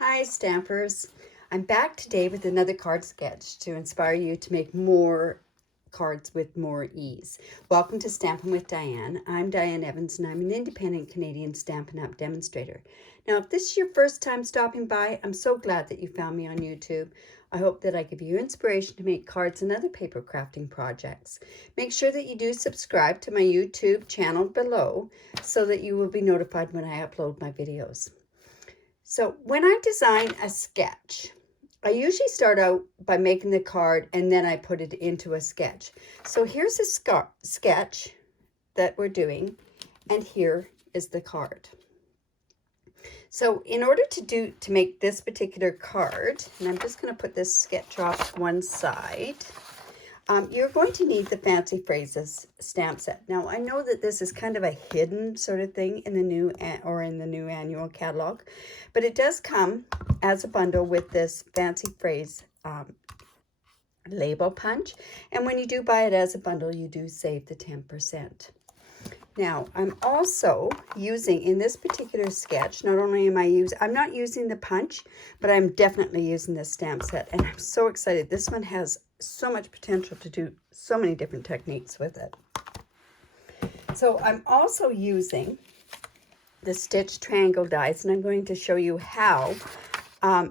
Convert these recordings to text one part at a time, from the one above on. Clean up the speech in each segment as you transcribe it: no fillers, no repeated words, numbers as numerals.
Hi Stampers, I'm back today with another card sketch to inspire you to make more cards with more ease. Welcome to Stampin' with Diane. I'm Diane Evans and I'm an independent Canadian Stampin' Up Demonstrator. Now if this is your first time stopping by, I'm so glad that you found me on YouTube. I hope that I give you inspiration to make cards and other paper crafting projects. Make sure that you do subscribe to my YouTube channel below so that you will be notified when I upload my videos. So when I design a sketch, I usually start out by making the card and then I put it into a sketch. So here's a sketch that we're doing, and here is the card. So in order to make this particular card, and I'm just going to put this sketch off to one side, you're going to need the Fancy Phrases stamp set. Now, I know that this is kind of a hidden sort of thing in the new annual catalog, but it does come as a bundle with this Fancy Phrase label punch. And when you do buy it as a bundle, you do save the 10%. Now, I'm also using, in this particular sketch, not only I'm not using the punch, but I'm definitely using this stamp set. And I'm so excited. This one has so much potential to do so many different techniques with it. So I'm also using the stitch triangle dies, and I'm going to show you how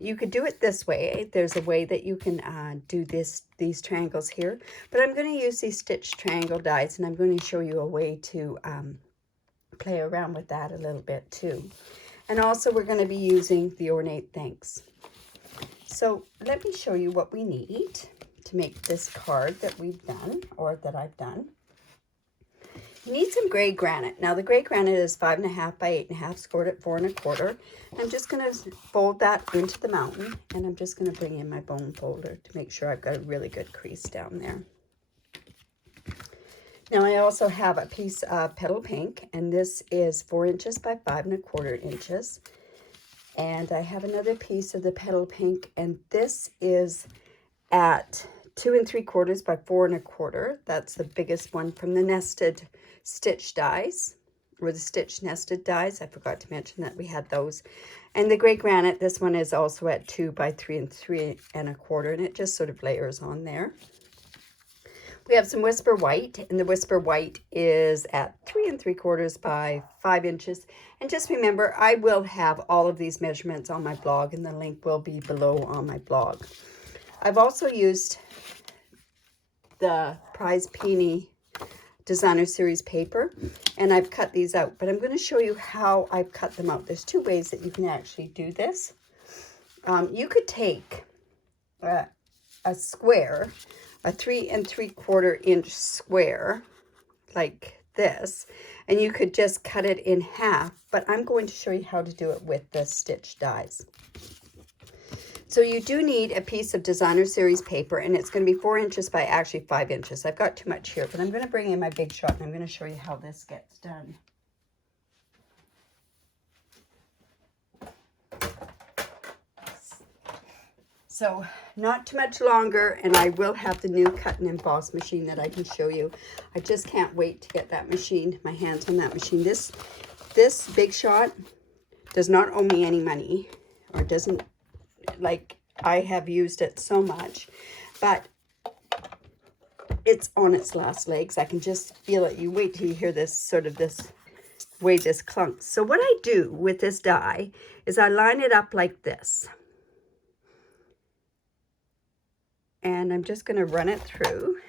you could do it this way. There's a way that you can do these triangles here, but I'm going to use these stitch triangle dies, and I'm going to show you a way to play around with that a little bit too. And also we're going to be using the ornate thanks. So let me show you what we need to make this card that we've done, or that I've done. You need some gray granite. Now the gray granite is 5.5 by 8.5, scored at 4 1/4. I'm just going to fold that into the mountain, and I'm just going to bring in my bone folder to make sure I've got a really good crease down there. Now I also have a piece of petal pink, and this is 4 inches by 5 1/4 inches. And I have another piece of the petal pink, and this is at 2 3/4 by 4 1/4. That's the biggest one from the nested stitch dies, or the stitch nested dies. I forgot to mention that we had those. And the gray granite, this one is also at 2 by 3 3 1/4, and it just sort of layers on there. We have some whisper white, and the whisper white is at 3 3/4 by 5 inches. And just remember, I will have all of these measurements on my blog, and the link will be below on my blog. I've also used the Prize Peony Designer Series paper, and I've cut these out, but I'm going to show you how I've cut them out. There's two ways that you can actually do this. You could take a square, a 3 3/4 inch square like this, and you could just cut it in half, but I'm going to show you how to do it with the stitch dies. So you do need a piece of Designer Series paper, and it's going to be 4 inches by actually 5 inches. I've got too much here, but I'm going to bring in my Big Shot, and I'm going to show you how this gets done. So not too much longer, and I will have the new cut and emboss machine that I can show you. I just can't wait to get that machine, my hands on that machine. This Big Shot does not owe me any money, or doesn't, like, I have used it so much, but it's on its last legs. I can just feel it. You wait till you hear this sort of this way this clunks. So what I do with this die is I line it up like this, and I'm just going to run it through.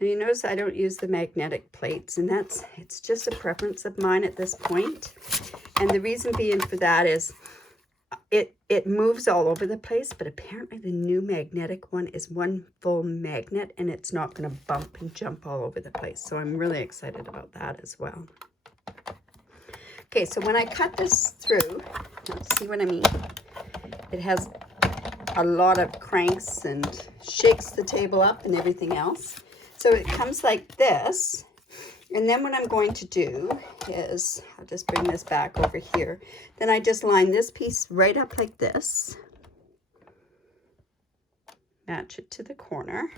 Now you notice I don't use the magnetic plates, and it's just a preference of mine at this point. And the reason being for that is it moves all over the place, but apparently the new magnetic one is one full magnet, and it's not going to bump and jump all over the place. So I'm really excited about that as well. Okay, so when I cut this through, see what I mean? It has a lot of cranks and shakes the table up and everything else. So it comes like this, and then what I'm going to do is, I'll just bring this back over here, then I just line this piece right up like this, match it to the corner,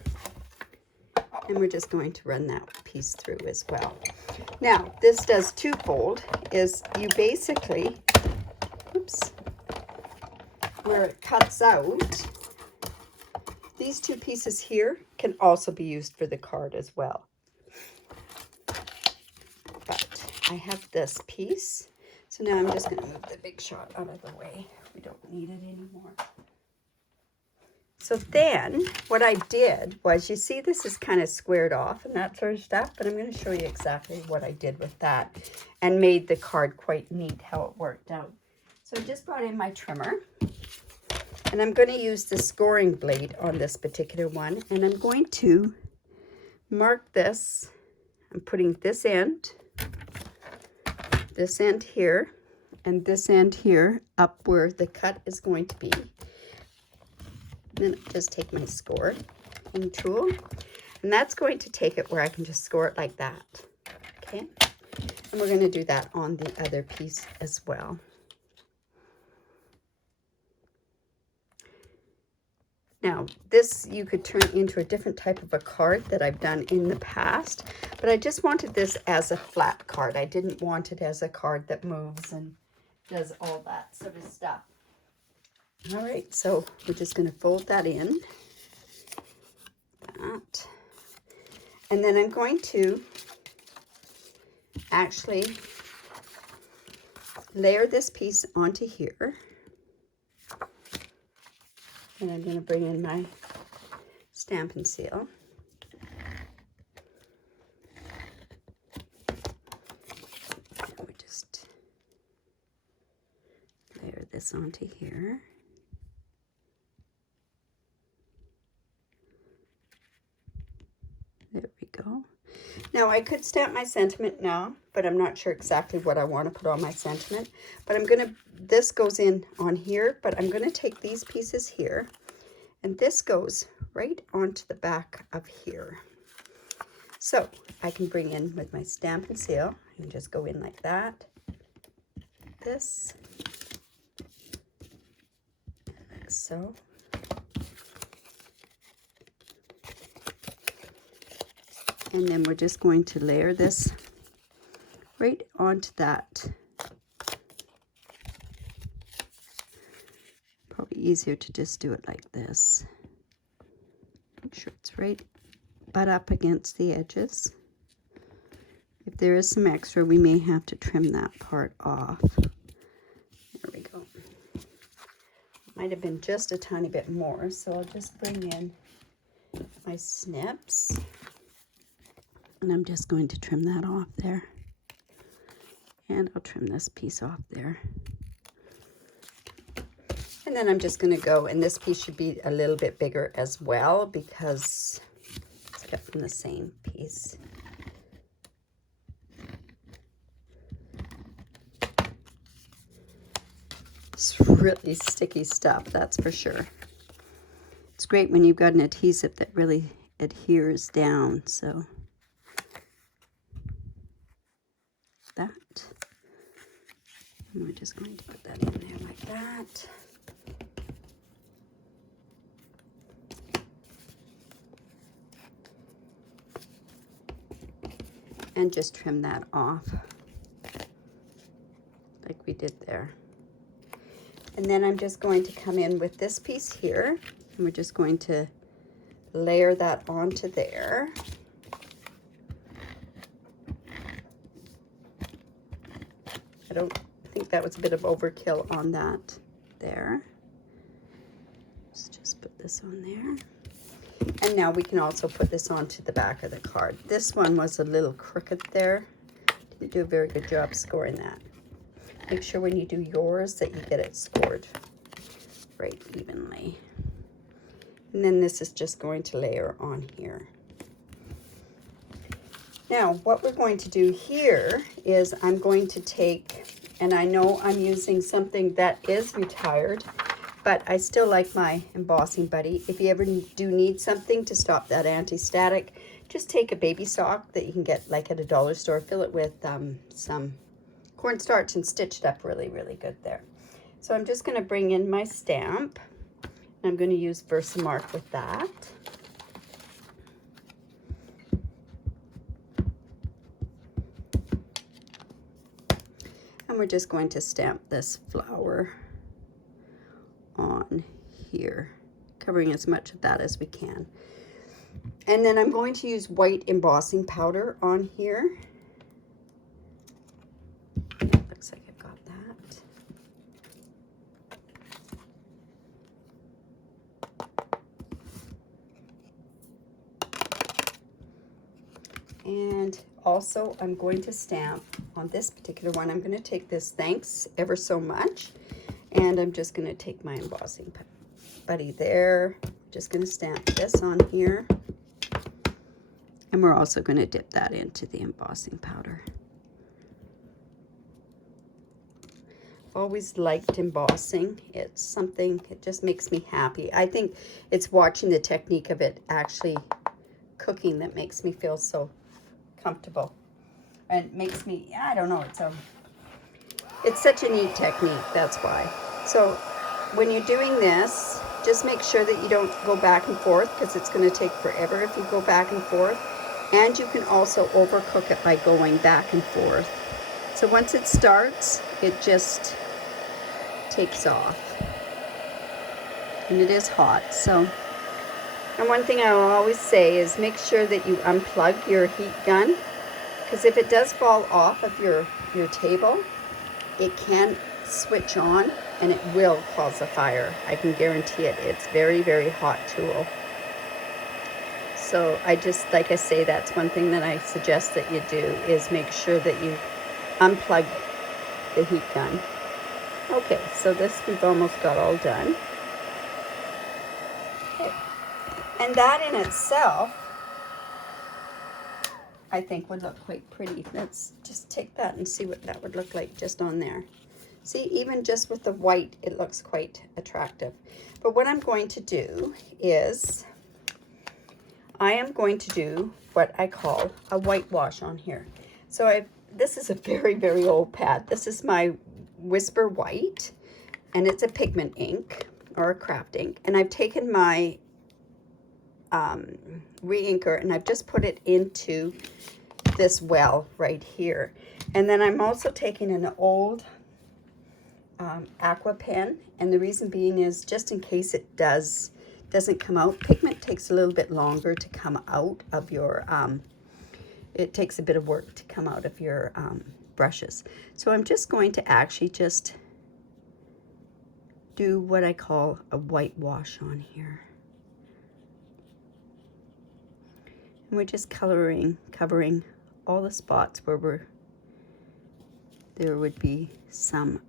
And we're just going to run that piece through as well. Now, this does twofold, is you basically, oops, where it cuts out, these two pieces here can also be used for the card as well. But I have this piece, so now I'm just going to move the big shot out of the way. We don't need it anymore. So then what I did was, you see this is kind of squared off and that sort of stuff, but I'm going to show you exactly what I did with that and made the card quite neat how it worked out. So I just brought in my trimmer, and I'm going to use the scoring blade on this particular one, and I'm going to mark this. I'm putting this end here, and this end here up where the cut is going to be. Then just take my scoring tool, and that's going to take it where I can just score it like that. Okay, and we're going to do that on the other piece as well. Now, this you could turn into a different type of a card that I've done in the past, but I just wanted this as a flat card. I didn't want it as a card that moves and does all that sort of stuff. All right, so we're just going to fold that in. That. And then I'm going to actually layer this piece onto here. And I'm going to bring in my Stampin' Seal. And we just layer this onto here. There we go. Now I could stamp my sentiment now, but I'm not sure exactly what I want to put on my sentiment. But I'm going to, this goes in on here, but I'm going to take these pieces here, and this goes right onto the back of here. So I can bring in with my Stampin' Seal and just go in like that. This, like so. And then we're just going to layer this right onto that. Probably easier to just do it like this. Make sure it's right butt up against the edges. If there is some extra, we may have to trim that part off. There we go. Might have been just a tiny bit more, so I'll just bring in my snips. And I'm just going to trim that off there. And I'll trim this piece off there. And then I'm just going to go, and this piece should be a little bit bigger as well because it's cut from the same piece. It's really sticky stuff, that's for sure. It's great when you've got an adhesive that really adheres down, so. That. And we're just going to put that in there like that. And just trim that off like we did there. And then I'm just going to come in with this piece here, and we're just going to layer that onto there. I don't think that was a bit of overkill on that there. Let's just put this on there. And now we can also put this onto the back of the card. This one was a little crooked there. Didn't do a very good job scoring that. Make sure when you do yours that you get it scored right evenly. And then this is just going to layer on here. Now, what we're going to do here is I'm going to take, and I know I'm using something that is retired, but I still like my embossing buddy. If you ever do need something to stop that anti-static, just take a baby sock that you can get like at a dollar store, fill it with some cornstarch and stitch it up really, really good there. So I'm just going to bring in my stamp, and I'm going to use Versamark with that. And we're just going to stamp this flower on here, covering as much of that as we can. And then I'm going to use white embossing powder on here. Yeah, looks like I've got that. And also I'm going to stamp on this particular one. I'm going to take this thanks ever so much, and I'm just going to take my embossing buddy there. Just going to stamp this on here, and we're also going to dip that into the embossing powder. I've always liked embossing. It's something, it just makes me happy. I think it's watching the technique of it actually cooking that makes me feel so comfortable, and makes me, I don't know, it's such a neat technique, that's why. So when you're doing this, just make sure that you don't go back and forth, because it's going to take forever if you go back and forth. And you can also overcook it by going back and forth. So once it starts, it just takes off. And it is hot, so. And one thing I will always say is make sure that you unplug your heat gun, because if it does fall off of your table, it can switch on and it will cause a fire. I can guarantee it. It's very, very hot tool. So I just, like I say, that's one thing that I suggest that you do, is make sure that you unplug the heat gun. Okay, so this we've almost got all done. Okay. And that in itself, I think would look quite pretty. Let's just take that and see what that would look like just on there. See, even just with the white, it looks quite attractive. But what I'm going to do is, I am going to do what I call a whitewash on here. So this is a very, very old pad. This is my Whisper White, and it's a pigment ink or a craft ink. And I've taken my re-inker and I've just put it into this well right here. And then I'm also taking an old aqua pen, and the reason being is just in case it doesn't come out. Pigment takes a little bit longer to come out of your, it takes a bit of work to come out of your brushes. So I'm just going to actually just do what I call a whitewash on here. And we're just covering all the spots where there would be some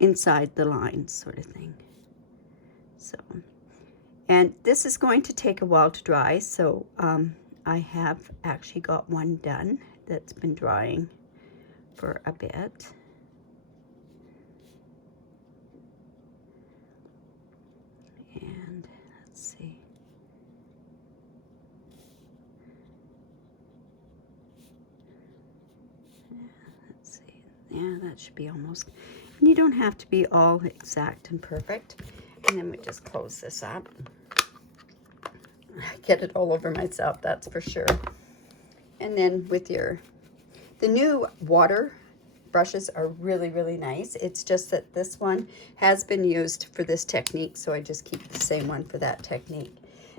inside the lines sort of thing. So, and this is going to take a while to dry, so I have actually got one done that's been drying for a bit. And let's see. Let's see. Yeah, that should be almost. And you don't have to be all exact and perfect. And then we just close this up. Get it all over myself, that's for sure. And then with the new water brushes are really, really nice. It's just that this one has been used for this technique, so I just keep the same one for that technique.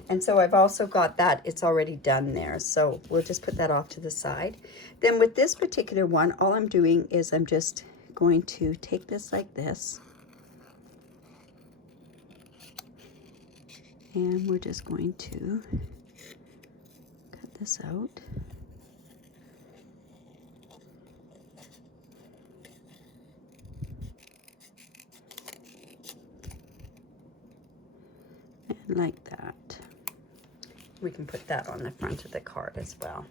And so I've also got that, it's already done there, so we'll just put that off to the side. Then with this particular one, all I'm doing is I'm just going to take this like this, and we're just going to cut this out. And like that. We can put that on the front of the card as well.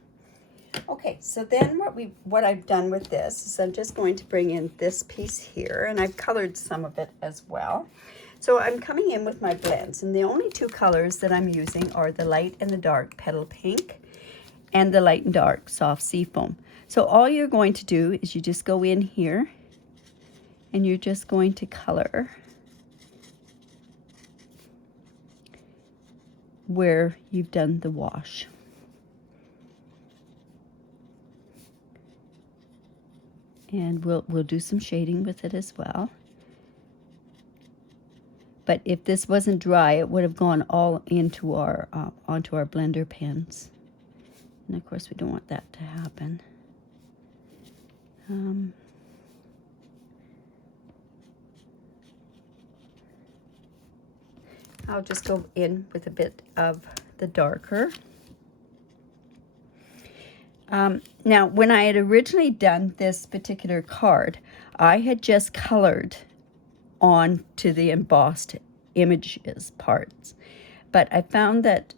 Okay, so then what I've done with this is I'm just going to bring in this piece here, and I've colored some of it as well. So I'm coming in with my blends, and the only two colors that I'm using are the light and the dark petal pink and the light and dark soft seafoam. So all you're going to do is you just go in here and you're just going to color where you've done the wash. And we'll do some shading with it as well. But if this wasn't dry, it would have gone all into our onto our blender pens. And of course, we don't want that to happen. I'll just go in with a bit of the darker. Now, when I had originally done this particular card, I had just colored onto the embossed images parts. But I found that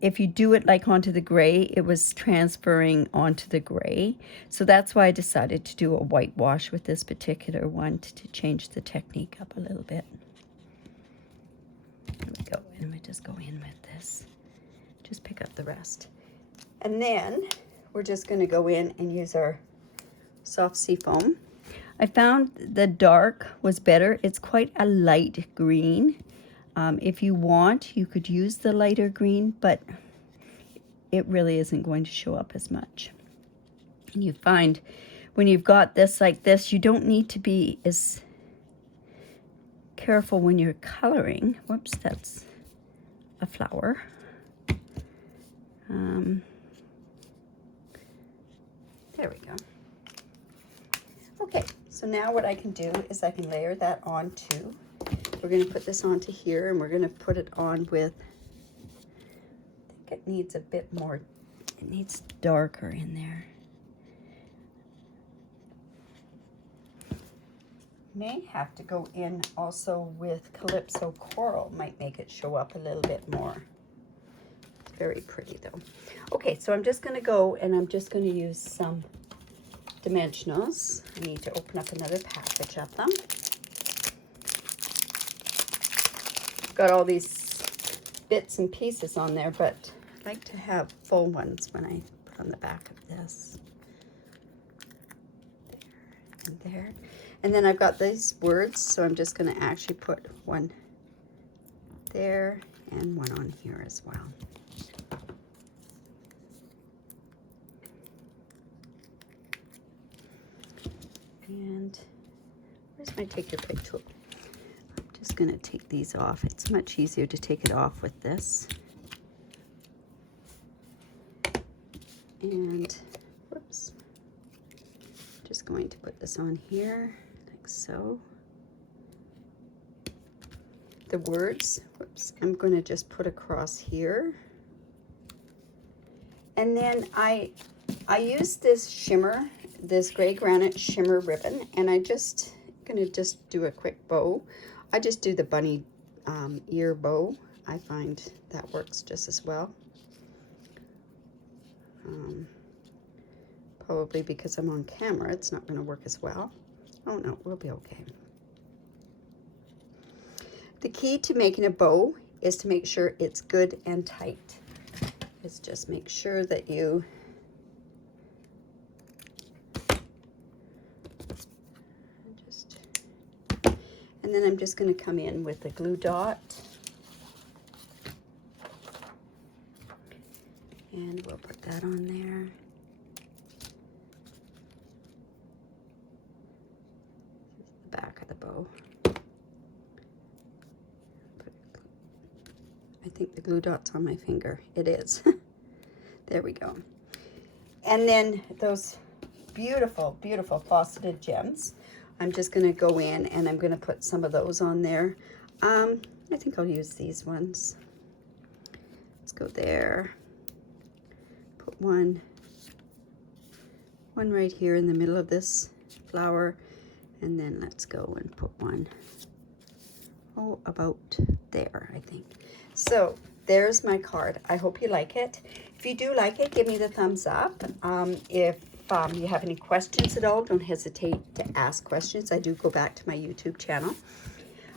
if you do it like onto the gray, it was transferring onto the gray. So that's why I decided to do a whitewash with this particular one to change the technique up a little bit. There we go, and we just go in with this. Just pick up the rest. And then we're just going to go in and use our soft sea foam. I found the dark was better. It's quite a light green. If you want, you could use the lighter green, but it really isn't going to show up as much. And you find when you've got this like this, you don't need to be as careful when you're coloring. Whoops, that's a flower. There we go. Okay, so now what I can do is I can layer that onto. We're going to put this onto here, and we're going to put it on with, I think it needs a bit more, it needs darker in there. May have to go in also with Calypso Coral, might make it show up a little bit more. Very pretty though. Okay, so I'm just going to go and I'm just going to use some dimensionals. I need to open up another package of them. I've got all these bits and pieces on there, but I like to have full ones when I put on the back of this. There and there. And then I've got these words, so I'm just going to actually put one there and one on here as well. And where's my take your pick tool? I'm just going to take these off. It's much easier to take it off with this. And whoops, just going to put this on here like so. The words, whoops, I'm going to just put across here. And then I use this shimmer, this gray granite shimmer ribbon, and I just gonna just do a quick bow. I just do the bunny ear bow. I find that works just as well. Probably because I'm on camera, it's not going to work as well. Oh no, we'll be okay. The key to making a bow is to make sure it's good and tight. Is just make sure that you and then I'm just going to come in with the glue dot. And we'll put that on there. The back of the bow. I think the glue dot's on my finger. It is. There we go. And then those beautiful, beautiful faceted gems. I'm just going to go in and I'm going to put some of those on there. I think I'll use these ones. Let's go there. Put one right here in the middle of this flower, and then let's go and put one, oh, about there, I think. So there's my card. I hope you like it. If you do like it, give me the thumbs up. If you have any questions at all, don't hesitate to ask questions. I do go back to my YouTube channel.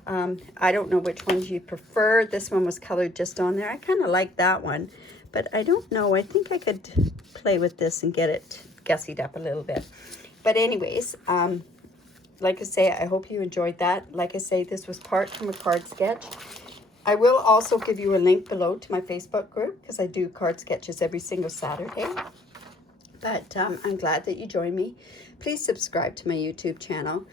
I don't know which ones you prefer. This one was colored just on there. I kind of like that one, but I don't know. I think I could play with this and get it gussied up a little bit. But anyways, like I say, I hope you enjoyed that. Like I say, this was part from a card sketch. I will also give you a link below to my Facebook group because I do card sketches every single Saturday. But I'm glad that you joined me. Please subscribe to my YouTube channel.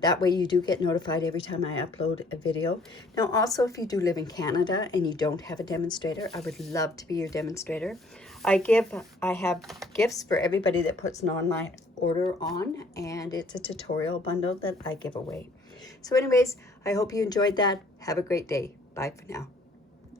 That way you do get notified every time I upload a video. Now also, if you do live in Canada and you don't have a demonstrator, I would love to be your demonstrator. I have gifts for everybody that puts an online order on, and it's a tutorial bundle that I give away. So anyways, I hope you enjoyed that. Have a great day. Bye for now.